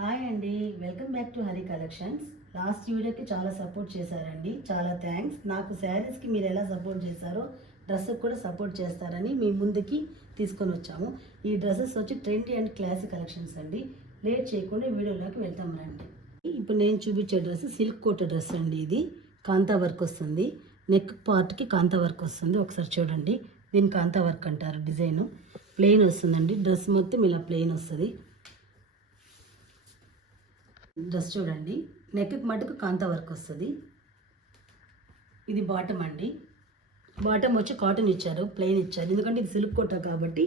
Hi అండి, welcome back to Hari collections. Last వీడియోకి చాలా సపోర్ట్ చేశారండి, చాలా థ్యాంక్స్. నాకు శారీస్కి మీరు ఎలా సపోర్ట్ చేశారో డ్రెస్కి కూడా సపోర్ట్ చేస్తారని మీ ముందుకి తీసుకొని వచ్చాము. ఈ డ్రెస్సెస్ వచ్చి ట్రెండీ అండ్ క్లాసిక్ కలెక్షన్స్ అండి. లేట్ చేయకుండా వీడియోలోకి వెళ్తాం రండి. ఇప్పుడు నేను చూపించే డ్రెస్ సిల్క్ కోట్ డ్రెస్ అండి. ఇది కాంతా వర్క్ వస్తుంది, నెక్ పార్ట్కి కాంతా వర్క్ వస్తుంది. ఒకసారి చూడండి, దీన్ని కాంతా వర్క్ అంటారు. డిజైన్ ప్లెయిన్ వస్తుందండి, డ్రెస్ మొత్తం ఇలా ప్లెయిన్ వస్తుంది. డ్రెస్ చూడండి, నెక్కి మటుకు కాంతా వర్క్ వస్తుంది. ఇది బాటమ్ అండి. బాటమ్ వచ్చి కాటన్ ఇచ్చారు, ప్లెయిన్ ఇచ్చారు, ఎందుకంటే ఇది సిల్క్ కోట కాబట్టి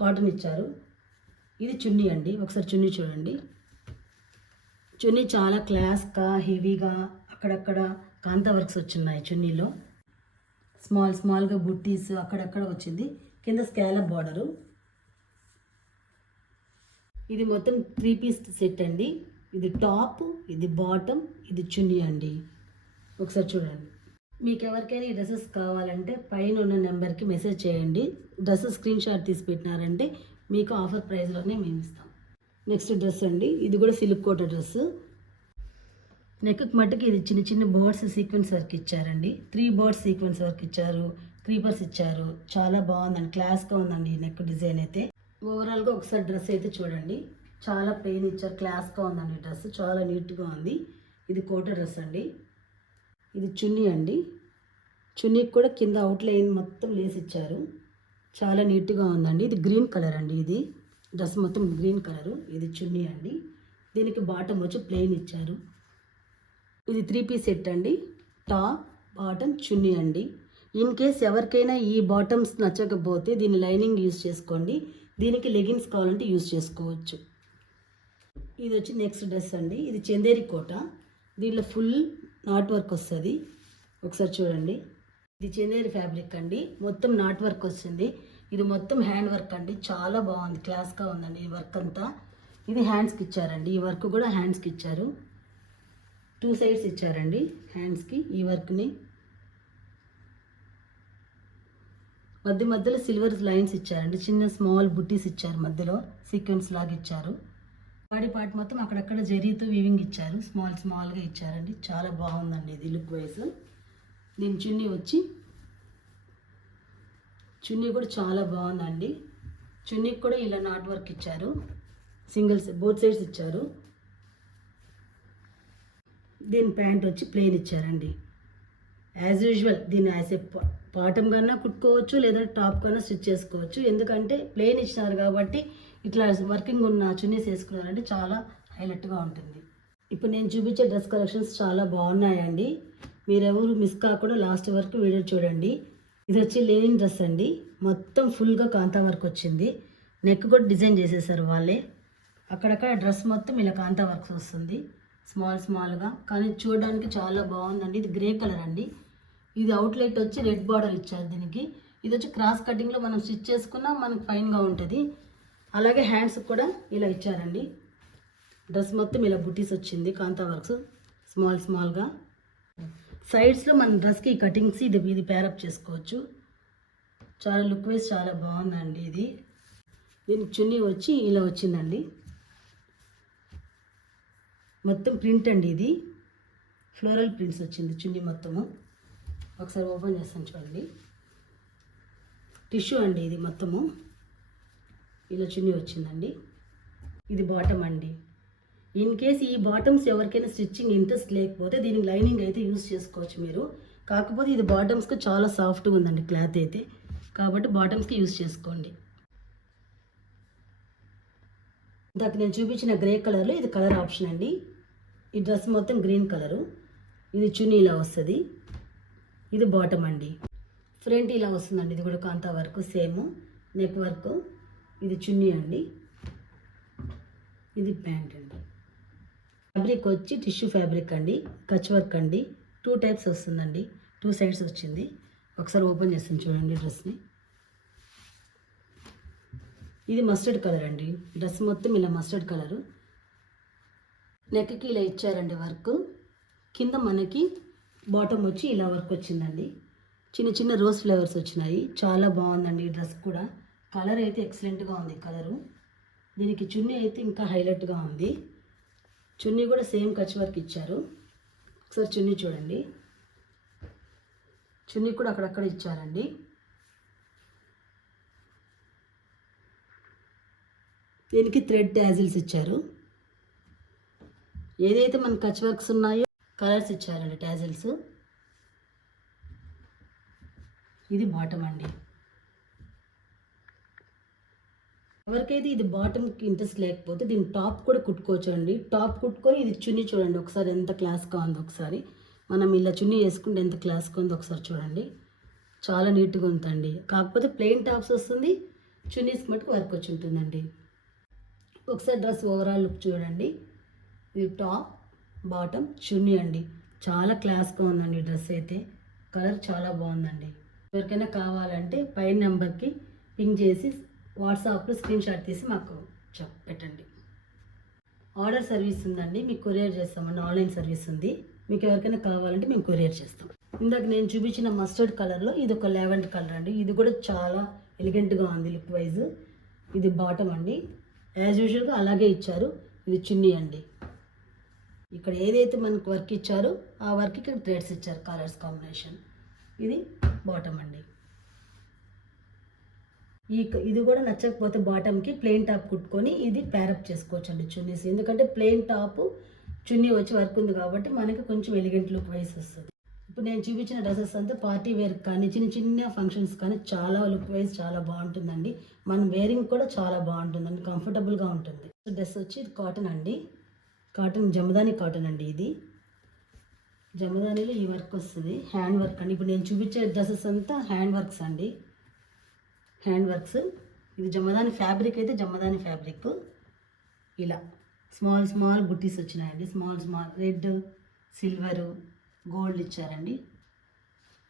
కాటన్ ఇచ్చారు. ఇది చున్నీ అండి. ఒకసారి చున్నీ చూడండి. చున్నీ చాలా క్లాస్గా హెవీగా అక్కడక్కడ కాంతా వర్క్స్ వచ్చినాయి చున్నీలో. స్మాల్గా బుట్టీస్ అక్కడక్కడ వచ్చింది. కింద స్కాలప్ బార్డరు. ఇది మొత్తం 3 పీస్ సెట్ అండి. ఇది టాప్, ఇది బాటమ్, ఇది చున్నీ అండి. ఒకసారి చూడండి. మీకు ఎవరికైనా ఈ డ్రెస్సెస్ కావాలంటే పైన ఉన్న నెంబర్కి మెసేజ్ చేయండి. డ్రెస్సెస్ స్క్రీన్ షాట్ తీసి పెట్టినారంటే మీకు ఆఫర్ ప్రైస్లోనే మేము ఇస్తాం. నెక్స్ట్ డ్రెస్ అండి. ఇది కూడా సిల్క్ కోట డ్రెస్. నెక్కి మట్టుకి ఇది చిన్న బర్డ్స్ సీక్వెన్స్ వర్క్ ఇచ్చారండి. 3 బర్డ్స్ సీక్వెన్స్ వర్క్ ఇచ్చారు, క్రీపర్స్ ఇచ్చారు. చాలా బాగుందండి, క్లాస్గా ఉందండి ఈ నెక్ డిజైన్ అయితే. ఓవరాల్గా ఒకసారి డ్రెస్ అయితే చూడండి. చాలా ప్లెయిన్ ఇచ్చారు, క్లాస్గా ఉందండి డ్రెస్, చాలా నీట్గా ఉంది. ఇది కోట డ్రెస్ అండి. ఇది చున్నీ అండి. చున్నీకి కూడా కింద అవుట్లైన్ మొత్తం లేస్ ఇచ్చారు, చాలా నీట్గా ఉందండి. ఇది గ్రీన్ కలర్ అండి. ఇది డ్రెస్ మొత్తం గ్రీన్ కలరు. ఇది చున్నీ అండి. దీనికి బాటమ్ వచ్చి ప్లెయిన్ ఇచ్చారు. ఇది 3 పీస్ సెట్ అండి. టాప్, బాటమ్, చున్నీ అండి. ఇన్ కేస్ ఎవరికైనా ఈ బాటమ్స్ నచ్చకపోతే దీన్ని లైనింగ్ యూజ్ చేసుకోండి. దీనికి లెగిన్స్ కావాలంటే యూజ్ చేసుకోవచ్చు. ఇది వచ్చి నెక్స్ట్ డ్రెస్ అండి. ఇది చందేరి కోట. దీంట్లో ఫుల్ నాట్ వర్క్ వస్తుంది. ఒకసారి చూడండి. ఇది చందేరి ఫ్యాబ్రిక్ అండి. మొత్తం నాట్ వర్క్ వస్తుంది. ఇది మొత్తం హ్యాండ్ వర్క్ అండి. చాలా బాగుంది, క్లాస్గా ఉందండి ఈ వర్క్ అంతా. ఇది హ్యాండ్స్కి ఇచ్చారండి. ఈ వర్క్ కూడా హ్యాండ్స్కి ఇచ్చారు. 2 సైడ్స్ ఇచ్చారండి హ్యాండ్స్కి ఈ వర్క్ని. మధ్యలో సిల్వర్ లైన్స్ ఇచ్చారండి. చిన్న స్మాల్ బుట్టీస్ ఇచ్చారు, మధ్యలో సీక్వెన్స్ లాగా ఇచ్చారు. బాడీ పార్ట్ మొత్తం అక్కడక్కడ జరీతో వీవింగ్ ఇచ్చారు, స్మాల్గా ఇచ్చారండి. చాలా బాగుందండి ఇది లుక్ వైజ్. దీని చున్నీ కూడా చాలా బాగుందండి. చున్నీకి కూడా ఇలా నాట్ వర్క్ ఇచ్చారు, సింగిల్స్ బోత్ సైడ్స్ ఇచ్చారు. దీని ప్యాంట్ వచ్చి ప్లెయిన్ ఇచ్చారండి. యాజ్ యూజువల్ దీన్ని యాజ్ ఏ బాటమ్ కన్నా కుట్టుకోవచ్చు, లేదా టాప్ కన్నా స్టిచ్ చేసుకోవచ్చు. ఎందుకంటే ప్లెయిన్ ఇచ్చినారు కాబట్టి ఇట్లా వర్కింగ్ ఉన్న చున్నీస్ వేసుకున్నారంటే చాలా హైలైట్గా ఉంటుంది. ఇప్పుడు నేను చూపించే డ్రెస్ కలెక్షన్స్ చాలా బాగున్నాయండి. మీరెవరు మిస్ కాకుండా లాస్ట్ వరకు వీడియో చూడండి. ఇది వచ్చి లెనిన్ డ్రెస్ అండి. మొత్తం ఫుల్గా కాంతా వర్క్ వచ్చింది. నెక్ కూడా డిజైన్ చేసేసారు వాళ్ళే. అక్కడక్కడ డ్రెస్ మొత్తం ఇలా కాంతా వర్క్స్ వస్తుంది, స్మాల్గా, కానీ చూడడానికి చాలా బాగుందండి. ఇది గ్రే కలర్ అండి. ఇది అవుట్లెట్ వచ్చి రెడ్ బార్డర్ ఇచ్చారు దీనికి. ఇది వచ్చి క్రాస్ కటింగ్లో మనం స్టిచ్ చేసుకున్నా మనకు ఫైన్గా ఉంటుంది. అలాగే హ్యాండ్స్ కూడా ఇలా ఇచ్చారండి. డ్రెస్ మొత్తం ఇలా బుటీస్ వచ్చింది, కాంతా వర్క్స్ స్మాల్గా. సైడ్స్లో మన డ్రెస్కి కటింగ్స్ ఇది ప్యారప్ చేసుకోవచ్చు. చాలా లుక్ వైజ్ చాలా బాగుందండి ఇది. దీనికి చున్నీ వచ్చి ఇలా వచ్చిందండి. మొత్తం ప్రింట్ అండి. ఇది ఫ్లోరల్ ప్రింట్స్ వచ్చింది చున్నీ మొత్తము. ఒకసారి ఓపెన్ చేస్తాను చూడండి. టిష్యూ అండి ఇది మొత్తము. ఇలా చున్నీ వచ్చిందండి. ఇది బాటమ్ అండి. ఇన్ కేస్ ఈ బాటమ్స్ ఎవరికైనా స్టిచ్చింగ్ ఇంట్రెస్ట్ లేకపోతే దీనికి లైనింగ్ అయితే యూజ్ చేసుకోవచ్చు మీరు. కాకపోతే ఇది బాటమ్స్కి చాలా సాఫ్ట్గా ఉందండి క్లాత్ అయితే, కాబట్టి బాటమ్స్కి యూజ్ చేసుకోండి. ఇందాక నేను చూపించిన గ్రే కలర్లో ఇది కలర్ ఆప్షన్ అండి. ఈ డ్రెస్ మొత్తం గ్రీన్ కలరు. ఇది చున్నీ ఇలా వస్తుంది. ఇది బాటమ్ అండి. ఫ్రంట్ ఇలా వస్తుందండి. ఇది కూడా కాంతా వర్క్, సేమ్ నెక్ వర్క్. ఇది చున్నీ అండి. ఇది ప్యాంట్ అండి. ఫ్యాబ్రిక్ వచ్చి టిష్యూ ఫ్యాబ్రిక్ అండి, కచ్ వర్క్ అండి. 2 టైప్స్ వస్తుందండి, 2 సైడ్స్ వచ్చింది. ఒకసారి ఓపెన్ చేస్తాను చూడండి డ్రెస్ని. ఇది మస్టర్డ్ కలర్ అండి. డ్రెస్ మొత్తం ఇలా మస్టర్డ్ కలరు. నెక్కి ఇలా ఇచ్చారండి వర్క్. కింద మనకి బాటమ్ వచ్చి ఇలా వర్క్ వచ్చిందండి. చిన్న రోజ్ ఫ్లేవర్స్ వచ్చినాయి. చాలా బాగుందండి ఈ డ్రెస్ కూడా. కలర్ అయితే ఎక్సలెంట్గా ఉంది కలరు. దీనికి చున్నీ అయితే ఇంకా హైలైట్గా ఉంది. చున్నీ కూడా సేమ్ కచ్ వర్క్ ఇచ్చారు. ఒకసారి చున్నీ చూడండి, చున్నీ కూడా అక్కడక్కడ ఇచ్చారండి. దీనికి థ్రెడ్ ట్యాజిల్స్ ఇచ్చారు. ఏదైతే మన కచ్ వర్క్స్ ఉన్నాయో కలర్స్ ఇచ్చారండి ట్యాజిల్స్. ఇది బాటమ్ అండి. ఎవరికైతే ఇది బాటమ్కి ఇంట్రెస్ట్ లేకపోతే దీని టాప్ కూడా కుట్టుకోవచ్చు అండి. టాప్ కుట్టుకొని ఇది చున్నీ చూడండి ఒకసారి ఎంత క్లాస్గా ఉందో. ఒకసారి మనం ఇలా చున్నీ వేసుకుంటే ఎంత క్లాస్గా ఉందో ఒకసారి చూడండి. చాలా నీట్గా ఉందండి. కాకపోతే ప్లెయిన్ టాప్స్ వస్తుంది, చున్నీస్ మటుకు వర్క్ వచ్చి ఉంటుందండి. ఒకసారి డ్రెస్ ఓవరాల్ లుక్ చూడండి. ఇది టాప్, బాటమ్, చున్నీ అండి. చాలా క్లాస్గా ఉందండి డ్రెస్ అయితే. కలర్ చాలా బాగుందండి. ఎవరికైనా కావాలంటే పైన నెంబర్కి పింక్ చేసి వాట్సాప్లో స్క్రీన్ షాట్ తీసి మాకు పెట్టండి. ఆర్డర్ సర్వీస్ ఉందండి, మీకు కొరియర్ చేస్తామండి. ఆన్లైన్ సర్వీస్ ఉంది. మీకు ఎవరికైనా కావాలంటే మేము కొరియర్ చేస్తాం. ఇందాక నేను చూపించిన మస్టర్డ్ కలర్లో ఇది ఒక లెవెండర్ కలర్ అండి. ఇది కూడా చాలా ఎలిగెంట్గా ఉంది లుక్ వైజ్. ఇది బాటమ్ అండి, యాజ్ యూజువల్గా అలాగే ఇచ్చారు. ఇది చున్నీ అండి. ఇక్కడ ఏదైతే మనకు వర్క్ ఇచ్చారో ఆ వర్క్ ఇక్కడ థ్రెడ్స్ ఇచ్చారు, కలర్స్ కాంబినేషన్. ఇది బాటమ్ అండి. ఇది కూడా నచ్చకపోతే బాటమ్కి ప్లెయిన్ టాప్ కుట్టుకొని ఇది ప్యారప్ చేసుకోవచ్చు అండి చున్నీస్. ఎందుకంటే ప్లెయిన్ టాప్ చున్నీ వచ్చి వర్క్ ఉంది కాబట్టి మనకి కొంచెం ఎలిగెంట్ లుక్ వైజ్ వస్తుంది. ఇప్పుడు నేను చూపించిన డ్రెస్సెస్ అంతా పార్టీ వేర్ కానీ చిన్న చిన్న ఫంక్షన్స్ కానీ చాలా లుక్ వైజ్ చాలా బాగుంటుందండి. మనం వేరింగ్ కూడా చాలా బాగుంటుందండి, కంఫర్టబుల్గా ఉంటుంది. డ్రెస్ వచ్చి ఇది కాటన్ అండి. కాటన్, జమదాని కాటన్ అండి. ఇది జమదానిలో ఈ వర్క్ వస్తుంది, హ్యాండ్ వర్క్ అండి. ఇప్పుడు నేను చూపించే డ్రెస్సెస్ అంతా హ్యాండ్ వర్క్స్ అండి, హ్యాండ్ వర్క్స్. ఇది జమదాని ఫ్యాబ్రిక్ అయితే జమదాని ఫ్యాబ్రిక్. ఇలా స్మాల్ స్మాల్ బుట్టీస్ వచ్చినాయండి. Small small red, silver, gold ఇచ్చారండి.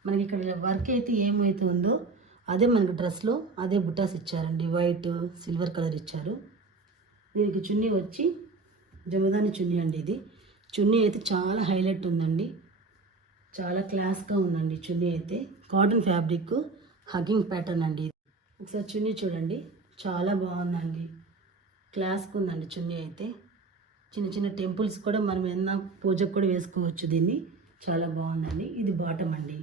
మనకి ఇక్కడ వర్క్ అయితే ఏమైతే ఉందో అదే మనకి డ్రెస్లో అదే బుట్టాస్ ఇచ్చారండి. వైట్, సిల్వర్ కలర్ ఇచ్చారు. దీనికి చున్నీ వచ్చి జమదాని చున్నీ అండి. ఇది చున్నీ అయితే చాలా హైలైట్ ఉందండి, చాలా క్లాస్గా ఉందండి చున్నీ అయితే. కాటన్ ఫ్యాబ్రిక్, హగ్గింగ్ ప్యాటర్న్ అండి. ఒకసారి చున్నీ చూడండి, చాలా బాగుందండి, క్లాస్గా ఉందండి చున్నీ అయితే. చిన్న చిన్న టెంపుల్స్ కూడా మనం ఏమన్నా పూజకు కూడా వేసుకోవచ్చు దీన్ని. చాలా బాగుందండి. ఇది బాటమ్ అండి.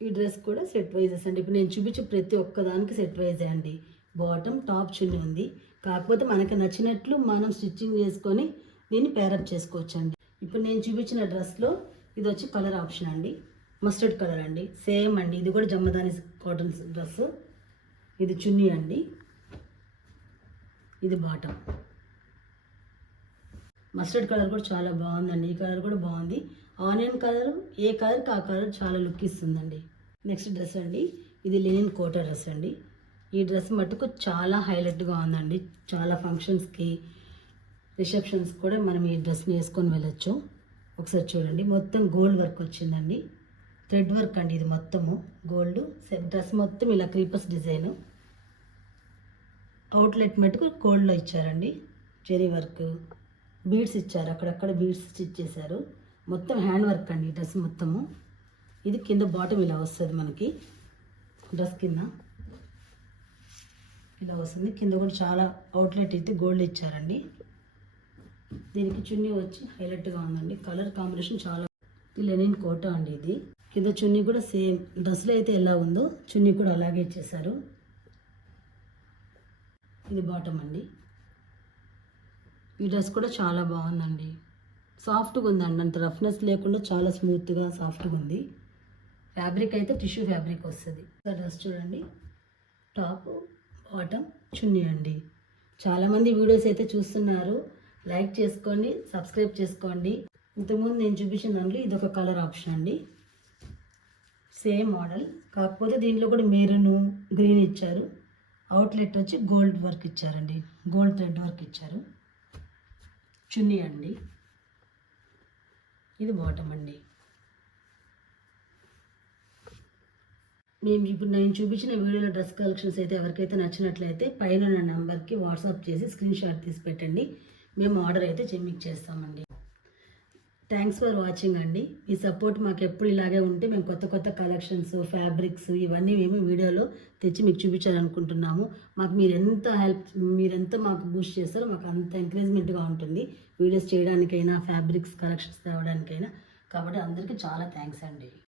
ఈ డ్రెస్ కూడా సెట్ వైజెస్ అండి. ఇప్పుడు నేను చూపించే ప్రతి ఒక్కదానికి సెట్ వైజే అండి. బాటమ్, టాప్, చున్నీ ఉంది. కాకపోతే మనకి నచ్చినట్లు మనం స్టిచ్చింగ్ చేసుకొని దీన్ని పేరప్ చేసుకోవచ్చు అండి. ఇప్పుడు నేను చూపించిన డ్రెస్లో ఇది వచ్చి కలర్ ఆప్షన్ అండి, మస్టర్డ్ కలర్ అండి. సేమ్ అండి, ఇది కూడా జమ్మదాని కాటన్ డ్రెస్. ఇది చున్నీ అండి, ఇది బాటమ్. మస్టర్డ్ కలర్ కూడా చాలా బాగుందండి. ఈ కలర్ కూడా బాగుంది. ఆనియన్ కలర్, ఏ కలర్కి ఆ కలర్ చాలా లుక్ ఇస్తుందండి. నెక్స్ట్ డ్రెస్ అండి, ఇది లినిన్ కోటా డ్రెస్ అండి. ఈ డ్రెస్ మటుకు చాలా హైలైట్గా ఉందండి. చాలా ఫంక్షన్స్కి, రిసెప్షన్స్ కూడా మనం ఈ డ్రెస్ని వేసుకొని వెళ్ళొచ్చు. ఒకసారి చూడండి, మొత్తం గోల్డ్ వర్క్ వచ్చిందండి. థ్రెడ్ వర్క్ అండి. ఇది మొత్తము గోల్డ్. డ్రెస్ మొత్తం ఇలా క్రీపర్స్ డిజైన్. అవుట్లెట్ మటుకు గోల్డ్లో ఇచ్చారండి. జెరీ వర్క్, బీడ్స్ ఇచ్చారు, అక్కడక్కడ బీడ్స్ స్టిచ్ చేశారు. మొత్తం హ్యాండ్ వర్క్ అండి డ్రెస్ మొత్తము. ఇది కింద బాటమ్ ఇలా వస్తుంది మనకి. డ్రెస్ కింద ఇలా వస్తుంది. కింద కూడా చాలా అవుట్లెట్ అయితే గోల్డ్ ఇచ్చారండి. దీనికి చున్నీ వచ్చి హైలైట్గా ఉందండి. కలర్ కాంబినేషన్ చాలా. లెనిన్ కోటా అండి. ఇది కింద చున్నీ కూడా సేమ్ డ్రెస్లో అయితే ఎలా ఉందో చున్నీ కూడా అలాగే ఇచ్చేసారు. ఇది బాటమ్ అండి. ఈ డ్రెస్ కూడా చాలా బాగుందండి. సాఫ్ట్గా ఉందండి, అంత రఫ్నెస్ లేకుండా చాలా స్మూత్గా సాఫ్ట్గా ఉంది. ఫ్యాబ్రిక్ అయితే టిష్యూ ఫ్యాబ్రిక్ వస్తుంది. డ్రెస్ చూడండి, టాప్, బాటమ్, చున్నీ అండి. చాలామంది వీడియోస్ అయితే చూస్తున్నారు, లైక్ చేసుకోండి, సబ్స్క్రైబ్ చేసుకోండి. ఇంతకుముందు నేను చూపించిన దాంట్లో ఇదొక కలర్ ఆప్షన్ అండి. సేమ్ మోడల్, కాకపోతే దీంట్లో కూడా మెరూన్, గ్రీన్ ఇచ్చారు. అవుట్లెట్ వచ్చి గోల్డ్ వర్క్ ఇచ్చారండి, గోల్డ్ థ్రెడ్ వర్క్ ఇచ్చారు. చున్నీ అండి, ఇది బాటమ్ అండి. ఇప్పుడు నేను చూపించిన వీడియోలో డ్రెస్ కలెక్షన్స్ అయితే ఎవరికైతే నచ్చినట్లయితే పైన నా నెంబర్కి వాట్సాప్ చేసి స్క్రీన్ షాట్ తీసి పెట్టండి. మేము ఆర్డర్ అయితే మీకు చేస్తామండి. థ్యాంక్స్ ఫర్ వాచింగ్ అండి. మీ సపోర్ట్ మాకు ఎప్పుడు ఇలాగే ఉంటే మేము కొత్త కొత్త కలెక్షన్స్, ఫ్యాబ్రిక్స్ ఇవన్నీ మేము వీడియోలో తెచ్చి మీకు చూపించాలనుకుంటున్నాము. మాకు మీరెంత మాకు బూస్ట్ చేస్తారో మాకు అంత ఎంకరేజ్మెంట్గా ఉంటుంది వీడియోస్ చేయడానికైనా, ఫ్యాబ్రిక్స్ కలెక్షన్స్ తేవడానికైనా. కాబట్టి అందరికీ చాలా థ్యాంక్స్ అండి.